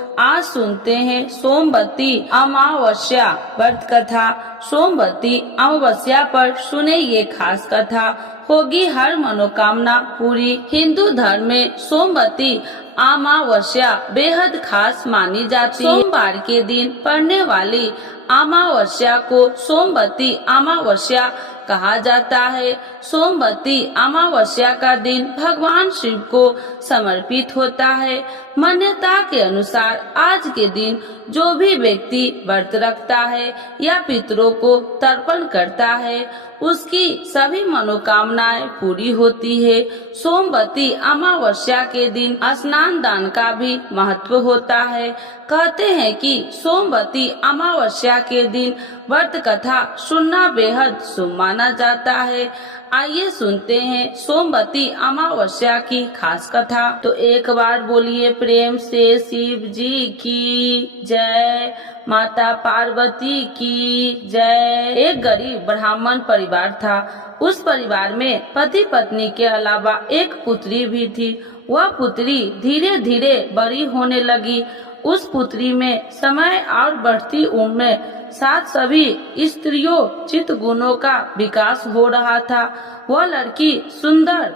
आज सुनते हैं सोमवती अमावस्या व्रत कथा। सोमवती अमावस्या पर सुने ये खास कथा, होगी हर मनोकामना पूरी। हिंदू धर्म में सोमवती अमावस्या बेहद खास मानी जाती है। सोमवार के दिन पड़ने वाली अमावस्या को सोमवती अमावस्या कहा जाता है। सोमवती अमावस्या का दिन भगवान शिव को समर्पित होता है। मान्यता के अनुसार आज के दिन जो भी व्यक्ति व्रत रखता है या पितरों को तर्पण करता है, उसकी सभी मनोकामनाएं पूरी होती है। सोमवती अमावस्या के दिन स्नान दान का भी महत्व होता है। कहते हैं कि सोमवती अमावस्या के दिन व्रत कथा सुनना बेहद शुभ माना जाता है। आइए सुनते हैं सोमवती अमावस्या की खास कथा। तो एक बार बोलिए प्रेम से शिव जी की जय, माता पार्वती की जय। एक गरीब ब्राह्मण परिवार था। उस परिवार में पति पत्नी के अलावा एक पुत्री भी थी। वह पुत्री धीरे धीरे बड़ी होने लगी। उस पुत्री में समय और बढ़ती उम्र में साथ सभी स्त्रियों चित्त गुणों का विकास हो रहा था। वह लड़की सुंदर,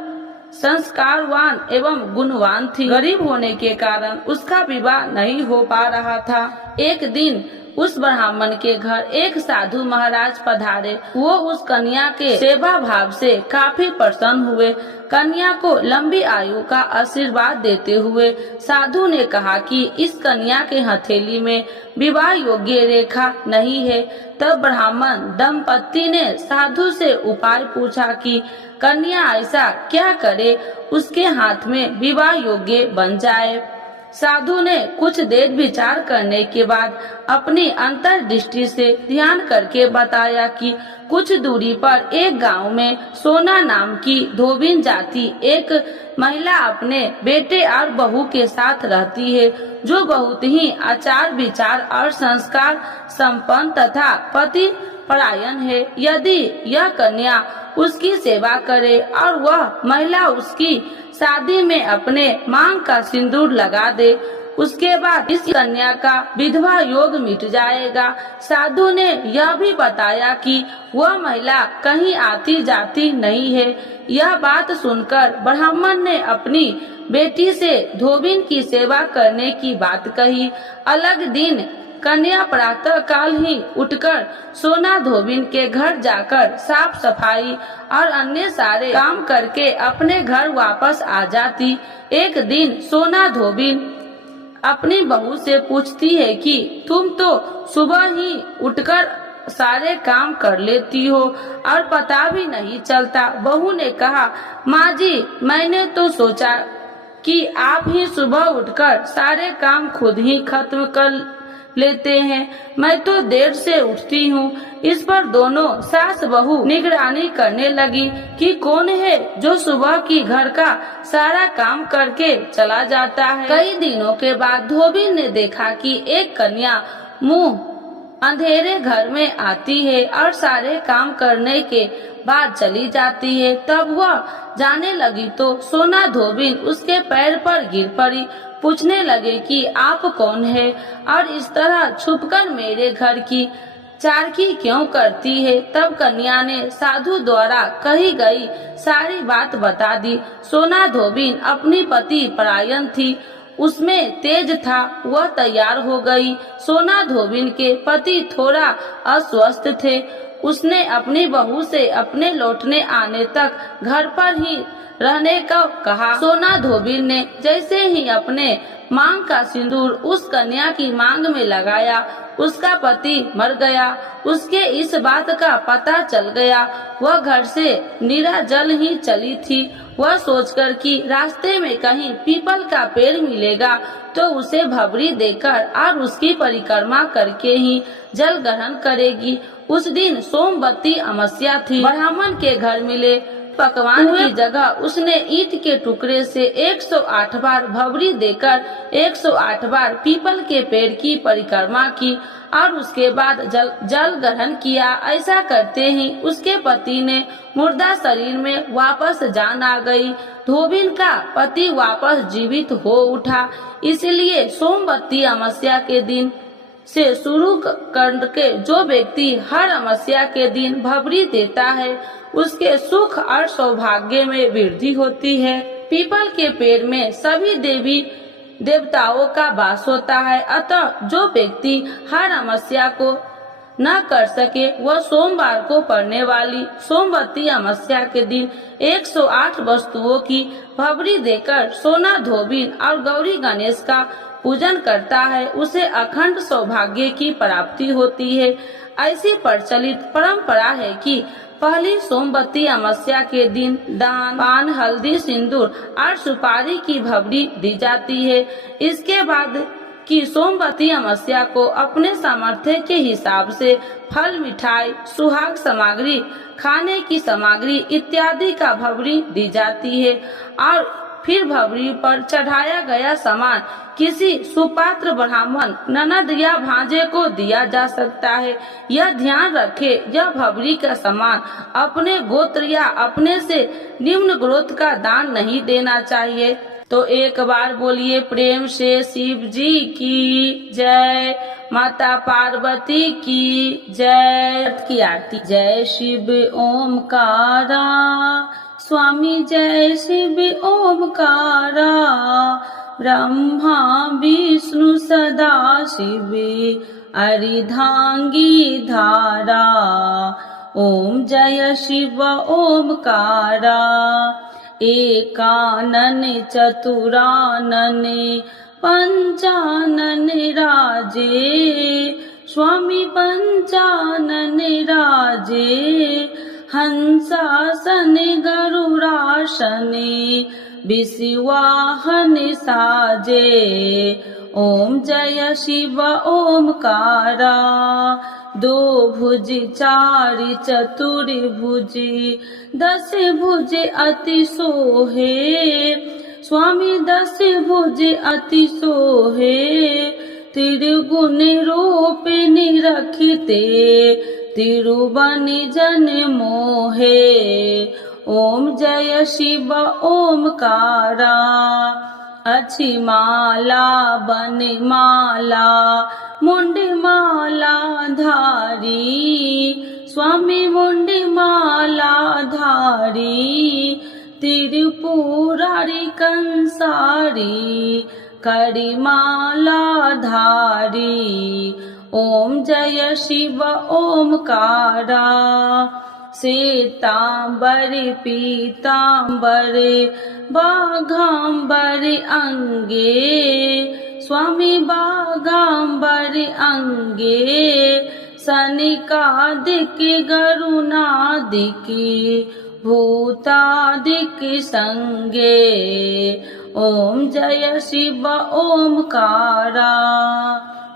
संस्कारवान एवं गुणवान थी। गरीब होने के कारण उसका विवाह नहीं हो पा रहा था। एक दिन उस ब्राह्मण के घर एक साधु महाराज पधारे। वो उस कन्या के सेवा भाव से काफी प्रसन्न हुए। कन्या को लंबी आयु का आशीर्वाद देते हुए साधु ने कहा कि इस कन्या के हथेली में विवाह योग्य रेखा नहीं है। तब ब्राह्मण दंपति ने साधु से उपाय पूछा कि कन्या ऐसा क्या करे उसके हाथ में विवाह योग्य बन जाए। साधु ने कुछ देर विचार करने के बाद अपनी अंतर्दृष्टि से ध्यान करके बताया कि कुछ दूरी पर एक गांव में सोना नाम की धोबिन जाति एक महिला अपने बेटे और बहू के साथ रहती है, जो बहुत ही आचार विचार और संस्कार संपन्न तथा पति परायण है। यदि यह कन्या उसकी सेवा करे और वह महिला उसकी शादी में अपने मांग का सिंदूर लगा दे, उसके बाद इस कन्या का विधवा योग मिट जाएगा। साधु ने यह भी बताया कि वह महिला कहीं आती जाती नहीं है। यह बात सुनकर ब्राह्मण ने अपनी बेटी से धोबिन की सेवा करने की बात कही। अलग दिन कन्या प्रातः काल ही उठकर सोना धोबिन के घर जाकर साफ सफाई और अन्य सारे काम करके अपने घर वापस आ जाती। एक दिन सोना धोबिन अपनी बहू से पूछती है कि तुम तो सुबह ही उठकर सारे काम कर लेती हो और पता भी नहीं चलता। बहू ने कहा, माँ जी, मैंने तो सोचा कि आप ही सुबह उठकर सारे काम खुद ही खत्म कर लेते हैं। मैं तो देर से उठती हूँ। इस पर दोनों सास बहू निगरानी करने लगी कि कौन है जो सुबह की घर का सारा काम करके चला जाता है। कई दिनों के बाद धोबिन ने देखा कि एक कन्या मुंह अंधेरे घर में आती है और सारे काम करने के बाद चली जाती है। तब वह जाने लगी तो सोना धोबिन उसके पैर पर गिर पड़ी। पूछने लगे कि आप कौन है और इस तरह छुपकर मेरे घर की चारकी क्यों करती है। तब कन्या ने साधु द्वारा कही गई सारी बात बता दी। सोना धोबिन अपनी पति परायण थी, उसमें तेज था। वह तैयार हो गई। सोना धोबिन के पति थोड़ा अस्वस्थ थे। उसने अपनी बहू से अपने लौटने आने तक घर पर ही रहने का कहा। सोना धोबिन ने जैसे ही अपने मांग का सिंदूर उस कन्या की मांग में लगाया, उसका पति मर गया। उसके इस बात का पता चल गया। वह घर से निराजल ही चली थी। वह सोचकर कि रास्ते में कहीं पीपल का पेड़ मिलेगा तो उसे भबरी देकर और उसकी परिक्रमा करके ही जल ग्रहण करेगी। उस दिन सोमवती अमावस्या थी। ब्राह्मण के घर मिले पकवान की जगह उसने ईंट के टुकड़े से 108 बार भवरी देकर 108 बार पीपल के पेड़ की परिक्रमा की और उसके बाद जल ग्रहण किया। ऐसा करते ही उसके पति ने मुर्दा शरीर में वापस जान आ गई। धोबिन का पति वापस जीवित हो उठा। इसलिए सोमवती अमावस्या के दिन से शुरू करके जो व्यक्ति हर अमावस्या के दिन भवरी देता है उसके सुख और सौभाग्य में वृद्धि होती है। पीपल के पेड़ में सभी देवी देवताओं का वास होता है, अतः जो व्यक्ति हर अमावस्या को न कर सके वह सोमवार को पड़ने वाली सोमवती अमावस्या के दिन 108 वस्तुओं की भवरी देकर सोना धोबिन और गौरी गणेश का पूजन करता है, उसे अखंड सौभाग्य की प्राप्ति होती है। ऐसी प्रचलित परंपरा है कि पहली सोमवती अमावस्या के दिन दान, पान, हल्दी, सिंदूर और सुपारी की भवरी दी जाती है। इसके बाद की सोमवती अमावस्या को अपने सामर्थ्य के हिसाब से फल, मिठाई, सुहाग सामग्री, खाने की सामग्री इत्यादि का भवरी दी जाती है और फिर भवरी पर चढ़ाया गया सामान किसी सुपात्र ब्राह्मण, ननद या भांजे को दिया जा सकता है। यह ध्यान रखे यह भवरी का सामान अपने गोत्र या अपने से निम्न गोत्र का दान नहीं देना चाहिए। तो एक बार बोलिए प्रेम से शिव जी की जय, माता पार्वती की जय की आरती। जय शिव ओमकारा स्वामी, जय शिव ओमकारा, ब्रह्मा विष्णु सदा शिव अर्धांगी धारा। ओम जय शिव ओमकारा, एकानन चतुरानन पंचानन राजे, स्वामी पंचानन राजे, हंसासन गरुड़ासन विषवाहन साजे। ओम जय शिव ओमकारा, दो भुज चार चतुर्भुज, 10 भुज अति सोहे, स्वामी 10 भुज अति सोहे, त्रिगुण रूप निरखिते, तिरुवन जन मोहे। ओम जय शिव ओमकारा, अच्छी माला बन माला, मुंड माला धारी, स्वामी मुंड माला धारी, त्रिपुरारी कंसारी, करी माला धारी। ओम जय शिव ओमकारा, श्वेतांबर पीतांबर बाघांबर अंगे, स्वामी बाघांबर अंगे, सनिकादिक गरुणादिक भूतादिक संगे। ओम जय शिव ओमकारा,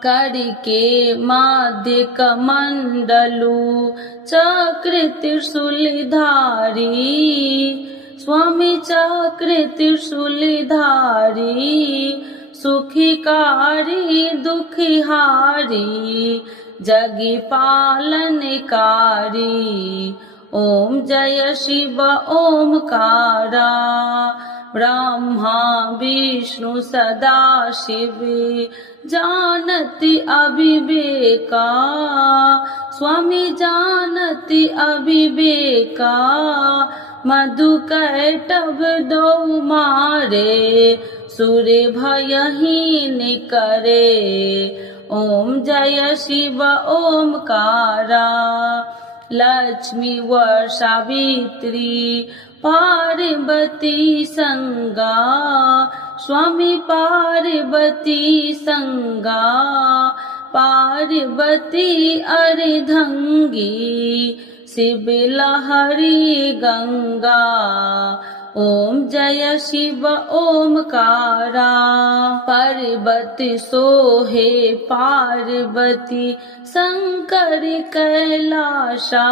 करके माध्य कमंडलू चक्र त्रिशूलधारी, स्वामी चक्र त्रिशूलधारी, सुखिकारी दुखिहारी, जगी पालनकारी। ओम जय शिव ओमकारा, ब्रह्मा विष्णु सदा शिव जानति अविवेका, स्वामी जानति अविवेका, मधुकैटभ दो मारे, सुर भयहीन करे। ओम जय शिव ओमकारा, लक्ष्मी व सावित्री पार्वती संगा, स्वामी पार्वती संगा, पार्वती अर्धंगी, शिव लहरी गंगा। ओम जय शिव ओमकारा। पार्वती सोहे पार्वती शंकर कैलाशा,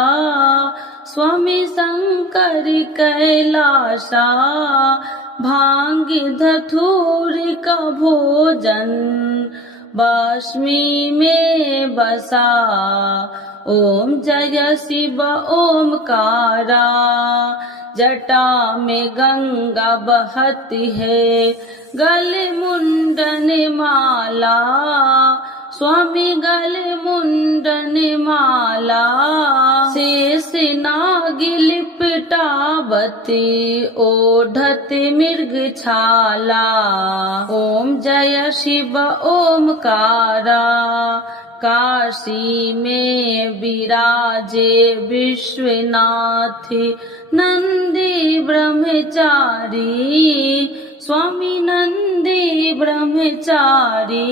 स्वामी शंकर कैलाशा। भांग धतूर का भोजन भस्मी में बसा। ओम जय शिव ओमकारा। जटा में गंगा बहती है, गले मुंडन माला, स्वामी गले मुंडन माला। शेष नाग लिपटावती, ओढ़त मृग छाला। ओम जय शिव ओमकारा। काशी में विराजे विश्वनाथ नंदी ब्रह्मचारी, स्वामी नंदी ब्रह्मचारी।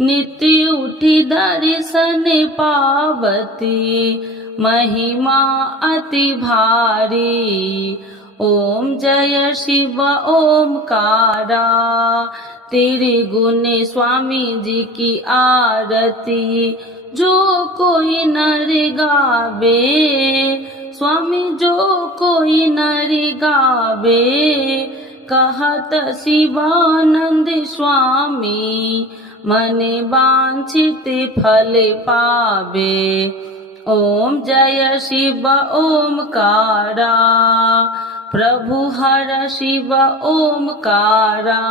नित्य उठी दर्शन पावती, महिमा अति भारी। ओम जय शिव ओमकारा। तेरे गुण स्वामी जी की आरती जो कोई नर गावे, स्वामी जो कोई नर गावे। कहत शिवानंद स्वामी, मन वांछित फल पावे। ओम जय शिव ओमकारा। प्रभु हर शिव ओमकारा।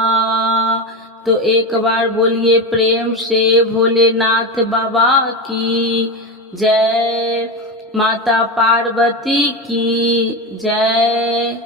तो एक बार बोलिए प्रेम से भोलेनाथ बाबा की जय, माता पार्वती की जय।